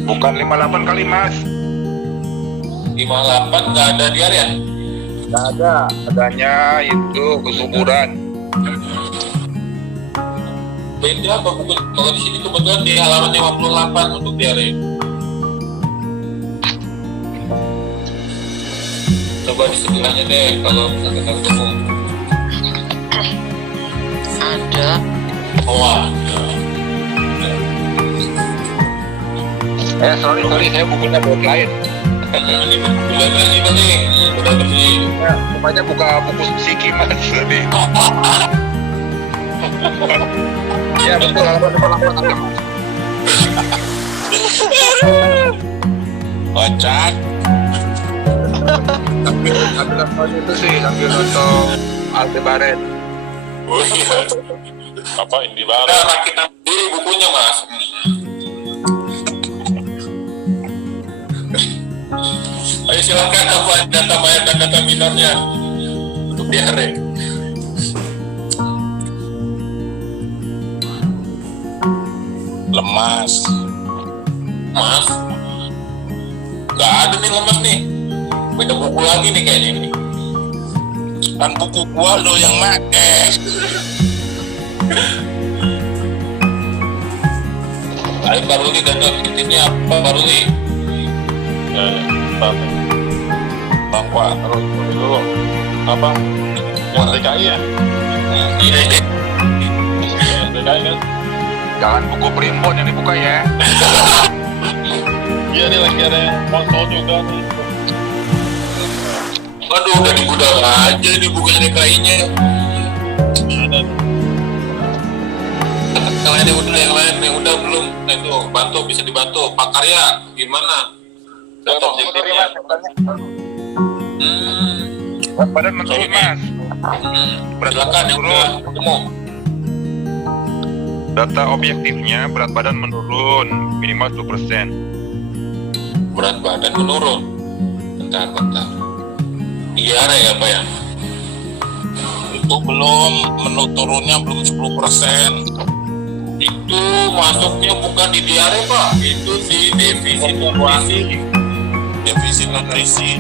Bukan 58 kali mas. 58 nggak ada diare ya? Nggak ada. Adanya itu kesuburan. Beda apa buku? Kalau di sini kebetulan di halaman 58 untuk diare. Coba di sebelahnya deh kalau misalkan ketemu. Ada. Oh, Sorry, saya bukunya buat lain. ini udah bersih nih, udah bersih. Ya, rupanya buka buku psiki mas tadi. Ya betul, halaman 58 mas. Kocak. Sambil nonton itu sih, sambil nonton Aldebaran. Oh iya. Apa Indi Kita Barat? rakitan sendiri bukunya mas. Ayo silakan apa data mayor dan data minornya untuk diare. Lemas. Mas? Gak ada nih lemas nih. Beda buku lagi nih kayaknya ini. Kan buku gua lo yang make. Ayo baru nih data titiknya apa baru nih? Ya, Bang Pak, harus dulu. apa? Yang DKI ya? Iya, DKI kan? Jangan buku primbon yang dibuka ya. Iya nih lagi ada yang sponsor juga nih. aduh udah digudang aja di bukunya DKI-nya. Ada Yang lain udah belum. Nah, itu bantu, bisa dibantu. Pak Karya gimana? Data objektifnya. Berat badan menurun mas. Berat Silakan yang udah ketemu. Data objektifnya berat badan menurun minimal 10%. Berat badan menurun. Bentar. Iya ya Pak ya? Itu belum, turunnya belum 10%. Itu masuknya bukan di diare Pak, itu di defisit nutrisi. Defisit nutrisi.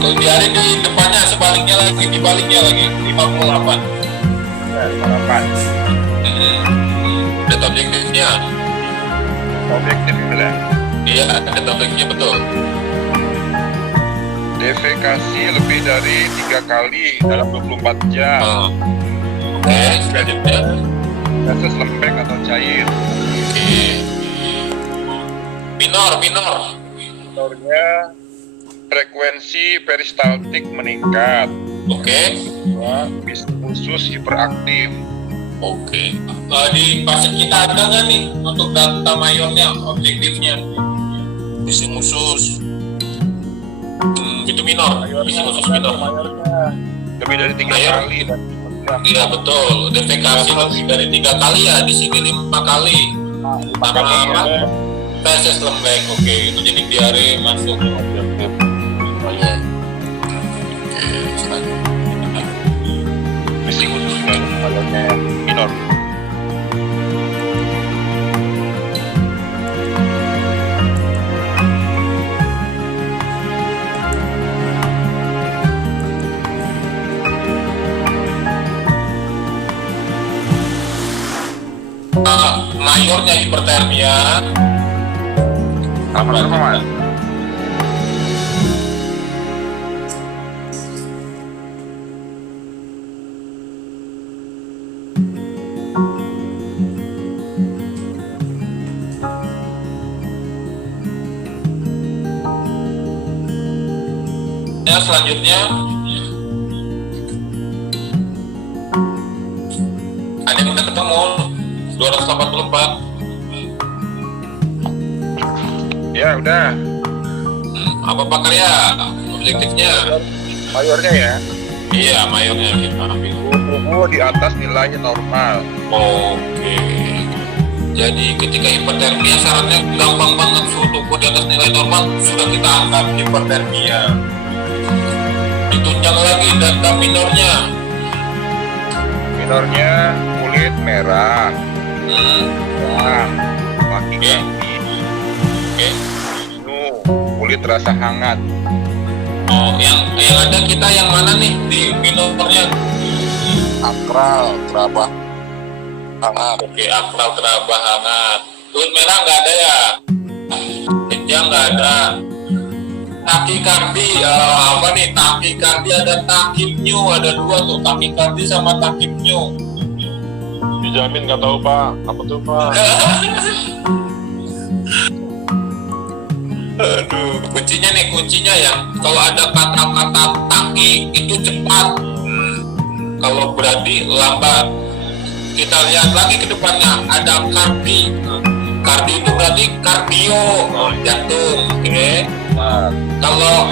Kalau diare di depannya sebaliknya lagi, dibaliknya lagi 58. Data objektifnya. Objektif itu ya. Iya, data objektifnya betul. Defekasi lebih dari 3 kali dalam 24 jam. Oke, selanjutnya. Feses lembek atau cair. Oke. Minor. Minornya frekuensi peristaltik meningkat. Oke. Bis khusus hiperaktif. Oke. Di pasien kita ada nggak nih untuk data mayornya, objektifnya? Visi khusus. Itu minor. Visi khusus minor. Lebih dari 3 Mayor. kali. Iya betul. Defekasi lebih dari 3 kali ya, di sini 5 kali. Sama feses lembek. Oke, itu jadi diare masuk. objektif. Oke, selanjutnya. Misi khusus mayornya minor. Mayornya hipertermia. Apa mas? Ya, selanjutnya ada yang udah ketemu 284. Ya udah. Apa Pak Karya objektifnya? Mayornya ya. Iya, mayornya kita ambil. Tubuh di atas nilainya normal. Oke. Jadi ketika hipertermia syaratnya gampang banget, suhu tubuh di atas nilai normal sudah kita anggap hipertermia. Ditunjang lagi data minornya. Minornya kulit merah, wah, kaki Oke. kaki, Oke. kulit terasa hangat. Oh, yang ada kita yang mana nih di minornya? Akral, terabah, hangat. Oke, akral terabah hangat. Kulit merah nggak ada ya? Kejang nggak ada. Takikardi, apa nih? Takikardi ada takipnyu, ada 2 tuh, takikardi sama takipnyu. Dijamin nggak tahu Pak. Apa tuh Pak? Aduh, kuncinya ya. Kalau ada kata-kata taki itu cepat, kalau berarti lambat. Kita lihat lagi ke depannya, ada kardi. Kardi itu berarti kardio, jantung. Oke. Kalau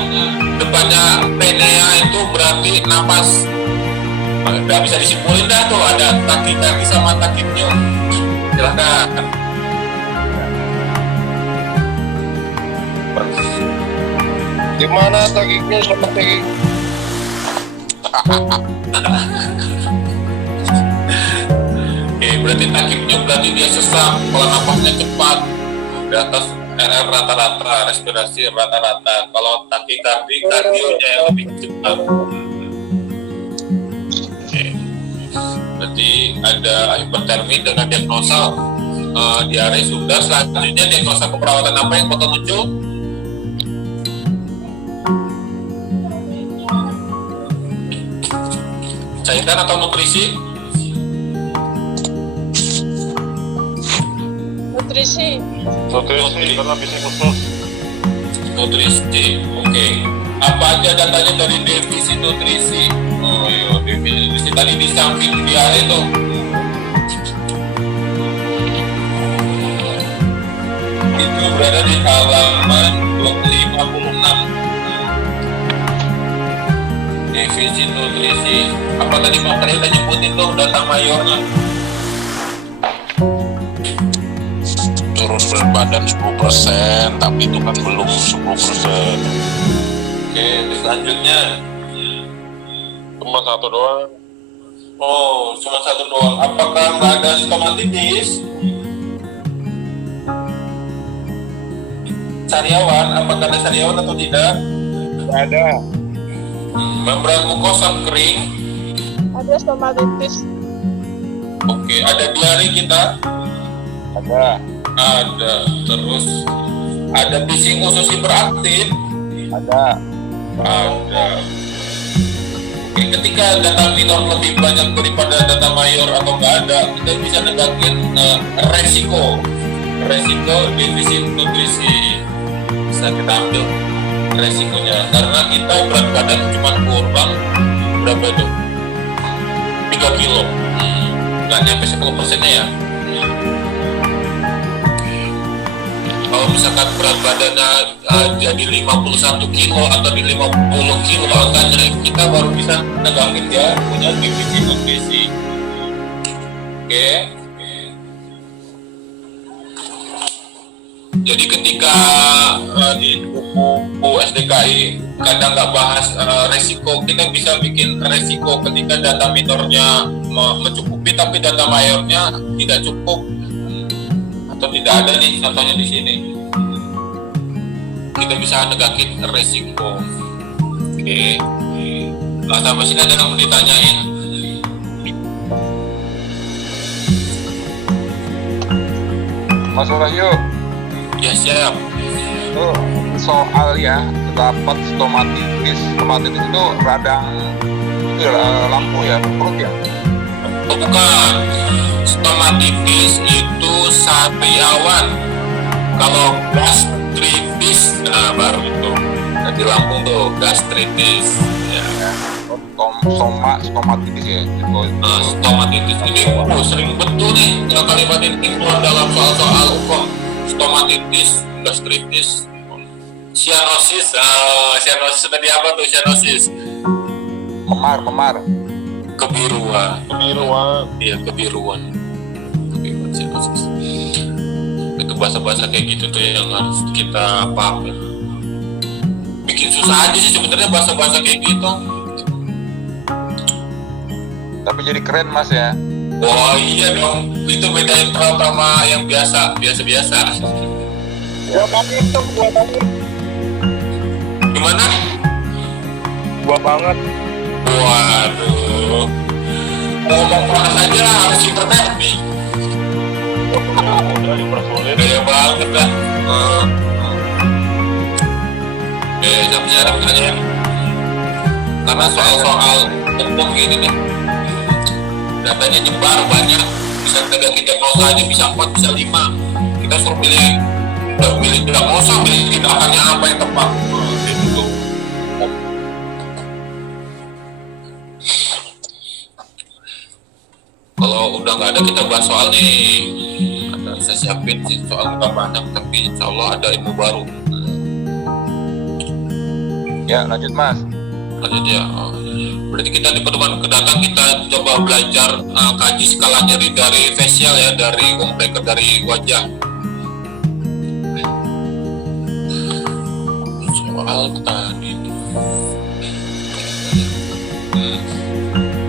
depannya penea itu berarti napas. Udah bisa disimpulin dah tuh, ada takikardi sama takipnyu. Silahkan. Gimana takiknya sama takik? Berarti takipnya berarti dia sesak, kalau napasnya cepat di atas RR rata-rata, respirasi rata-rata. Kalau takikardi, kardionya yang lebih cepat. Oke. Berarti ada hipertermi dengan diagnosa diare sudah. Selanjutnya diagnosa keperawatan apa yang bakal muncul? Cairan atau nutrisi? Nutrisi. Nutrisi karena visi khusus. Nutrisi, oke. Apa aja datanya dari defisit nutrisi? Oh iya, defisit nutrisi tadi di samping diare tuh. Itu berada di halaman 256. Defisit nutrisi. Apa tadi Pak Fred udah nyebutin tuh data mayornya? Turun berat badan 10%, tapi itu kan belum 10%. Oke, selanjutnya. Cuma satu doang. Oh, cuma satu doang. Apakah nggak ada stomatitis? Sariawan, apakah ada sariawan atau tidak? Ada. Membran mukosa kering. Ada stomatitis. Oke, ada diare kita? Ada. Ada. Terus ada bising usus hiperaktif? Ada. Ada. Oke, ketika data minor lebih banyak daripada data mayor atau nggak ada, kita bisa negakin resiko defisit nutrisi. Bisa kita ambil resikonya karena kita berat badan cuma kurang berapa itu? 3 kilo. Nggak nyampe 10%-nya ya. Kalau misalkan berat badannya jadi 51 kilo atau di 50 kilo angkanya, kita baru bisa negangin dia punya defisit nutrisi. Oke. Jadi ketika di buku SDKI kadang nggak bahas resiko, kita bisa bikin resiko ketika data minornya mencukupi tapi data mayornya tidak cukup atau tidak ada nih, contohnya di sini kita bisa negakin resiko. Oke. Nah, sampai sini ada yang mau ditanyain? Mas Wahyu, Ya siap. itu soal ya dapat stomatitis. Stomatitis itu radang itu ya, lampu ya, perut ya. Oh, bukan. Stomatitis itu sariawan. Kalau gastritis, nah baru itu. Di lambung tuh gastritis. Ya. Stomatitis ya. Stomatitis ini sering betul nih kalau kalimat ini keluar dalam soal-soal hukum. Stomatitis, gastritis, cyanosis. Cyanosis tadi apa tuh cyanosis? Memar. Kebiruan. Kebiruan. Iya, kebiruan cyanosis. Itu bahasa-bahasa kayak gitu tuh yang harus kita pahami. Bikin susah aja sih sebenarnya bahasa-bahasa kayak gitu. Tapi jadi keren Mas ya. Wah iya dong, itu bedain sama yang biasa. Gua banget tuh, Gimana? Gua banget. Waduh, ngomong keras aja lah, harus hipertermi. Udah dipersulit. Gaya banget lah. Sampai cara pertanyaan. Karena soal-soal hukum gini nih, datanya nyebar banyak, bisa negatif diagnosa aja, bisa 4, bisa 5. Kita suruh milih diagnosa, milih tindakannya apa yang tepat. Gitu. Kalau udah nggak ada, kita bahas soal nih. Ada saya siapin sih soal nggak banyak, tapi insya Allah ada ilmu baru. Ya, lanjut Mas. Lanjut ya. Berarti kita di pertemuan kedatang kita coba belajar kaji skala nyeri dari facial ya, dari kompleks dari wajah. Soal tadi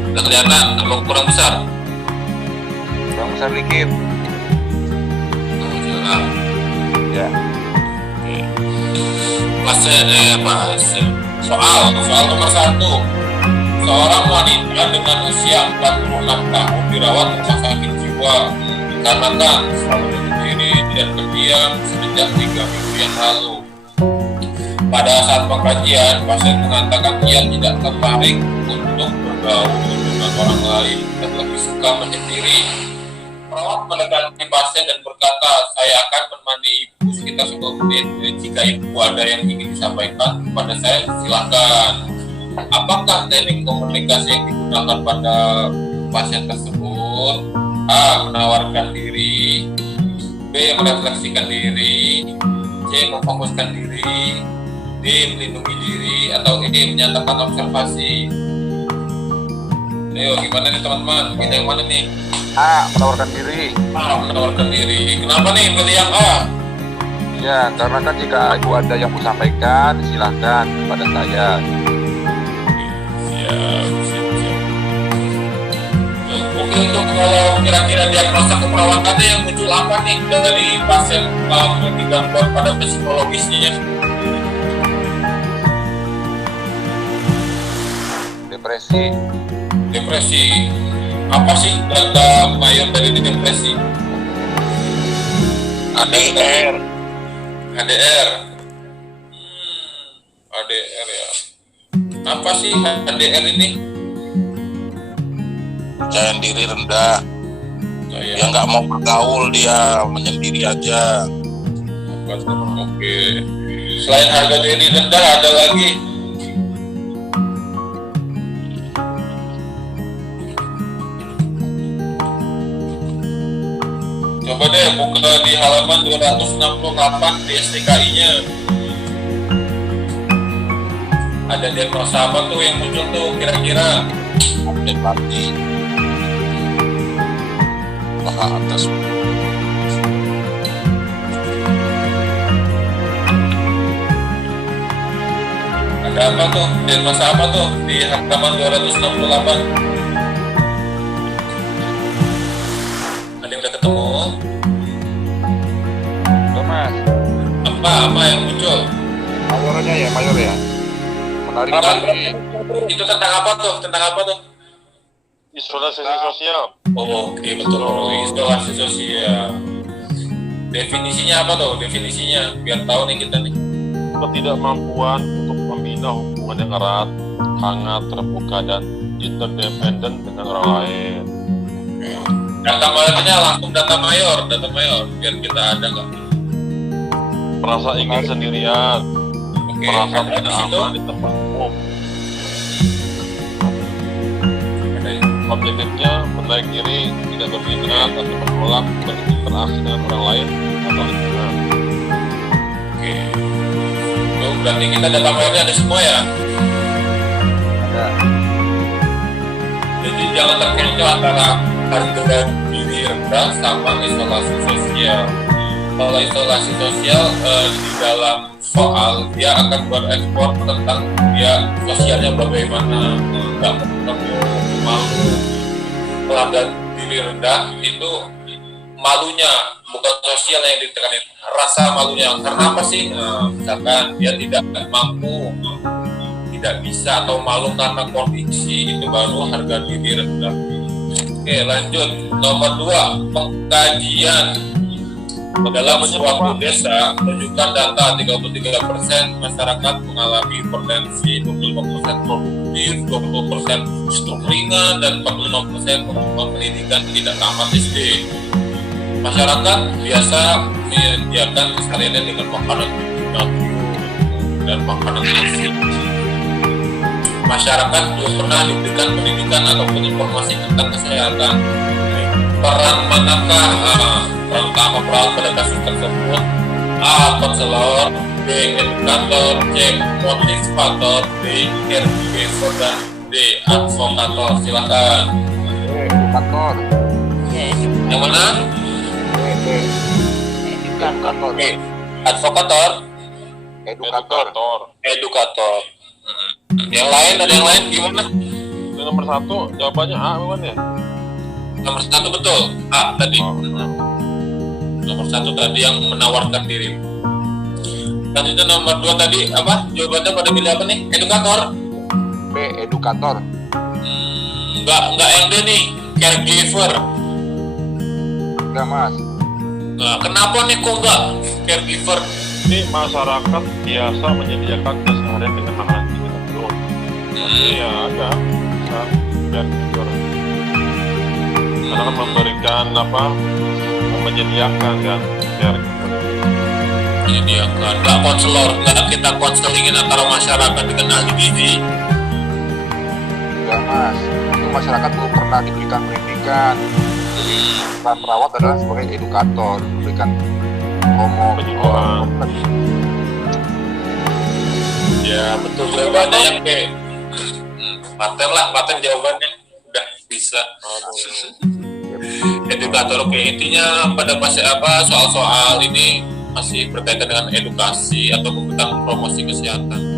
udah kelihatan apa kurang besar? Kurang besar dikit. Ya. Soal nomor 1. Seorang wanita dengan usia 46 tahun dirawat rumah sakit jiwa dikarenakan selalu berdiri dan berdiam sejak 3 minggu yang lalu. pada saat pengkajian pasien mengatakan ia tidak tertarik untuk bergaul dengan orang lain dan lebih suka menyendiri. Perawat mendekati pasien dan berkata, saya akan menemani ibu sekitar 10 menit. Jika ibu ada yang ingin disampaikan kepada saya, silakan. Apakah teknik komunikasi yang digunakan pada pasien tersebut? A. Menawarkan diri. B. Merefleksikan diri. C. Memfokuskan diri. D. Melindungi diri. Atau E. Menyatakan observasi. Ayo, gimana nih teman-teman? Ini yang mana nih? A. Menawarkan diri. A. Menawarkan diri. Kenapa nih pilih yang A? Ya, karena kan jika ibu ada yang mau sampaikan, silahkan kepada saya. Siap. Oke, untuk kalau kira-kira diagnosa keperawatannya yang muncul apa nih dari pasien memiliki gangguan pada psikologisnya? Depresi. Apa sih tanda mayor dari depresi? ADR. ADR ya. Apa sih ADR ini? Percaya diri rendah. Saya Dia nggak mau bergaul, dia menyendiri aja. Oke. Selain harga diri rendah ada lagi. Coba deh buka di halaman 268 di STKI-nya. Ada diagnosa apa tuh yang muncul tuh kira-kira? Empati. Paha atas. Ada apa tuh? Diagnosa apa tuh di halaman 268? Ada yang udah ketemu? Mas, Apa yang muncul? mayor ya. Menarik Apa? diri. Itu tentang apa tuh? Isolasi sosial. Oh, oke, betul. Isolasi sosial. Definisinya apa tuh? Biar tahu nih kita nih. Ketidakmampuan untuk membina hubungan yang erat, hangat, terbuka, dan interdependen dengan orang lain. Data mayornya langsung data mayor, biar kita ada nggak? Merasa ingin sendirian, Oke, merasa ada di tidak situ. aman di tempat umum. Ada. Objektifnya menarik diri, tidak berminat atau menolak berinteraksi dengan orang lain atau lingkungan. Oke. Tuh, berarti kita data mayornya ada semua ya. Ada. Jadi jangan terkecoh antara harga diri rendah sama isolasi sosial. Kalau isolasi sosial di dalam soal dia akan berekspor tentang dia sosialnya bagaimana, nggak ketemu, malu. Harga diri rendah itu malunya, bukan sosial yang ditekanin, rasa malunya. Karena apa sih? Misalkan dia tidak mampu, tidak bisa atau malu karena kondisi, itu baru harga diri rendah. Oke, lanjut. Nomor 2, pengkajian. Dalam suatu desa menunjukkan data 33% masyarakat mengalami hipertensi, 25% produktif, 20% stroke ringan, dan 45% pendidikan tidak tamat SD. Masyarakat biasa menyediakan kesehariannya dengan makanan dan makanan gizi. Masyarakat belum pernah diberikan pendidikan ataupun informasi tentang kesehatan. Peran manakah peran utama perawat pada kasus tersebut? A. Konselor, B. Edukator, C. Motivator, D. Caregiver, dan D. Advokator. Silakan. Edukator. Yang mana? Edukator. B. Advokator. Edukator. Yang lain ada yang lain gimana? Itu nomor 1, jawabannya A bukan ya? Nomor 1 betul. A tadi. Nomor 1 tadi yang menawarkan diri. Lanjutnya nomor 2 tadi apa? Jawabannya pada pilih apa nih? Edukator. B. Edukator. Enggak yang D nih. Caregiver. Enggak, Mas. Nah, kenapa nih kok enggak caregiver? Ini masyarakat biasa menyediakan keseharian dengan makanan tinggi telur. Tapi ya ada bisa biar jujur. Karena kan memberikan menyediakan kan biar Menyediakan, nggak konselor, nggak kita konselingin antara masyarakat dengan ahli gizi. Enggak mas, itu masyarakat belum pernah diberikan pendidikan. Jadi peran perawat adalah sebagai edukator, memberikan penyuluhan. Ya betul, jawabannya yang kayak paten jawabannya udah bisa. Edukator, oke, intinya pada soal-soal ini masih berkaitan dengan edukasi atau tentang promosi kesehatan.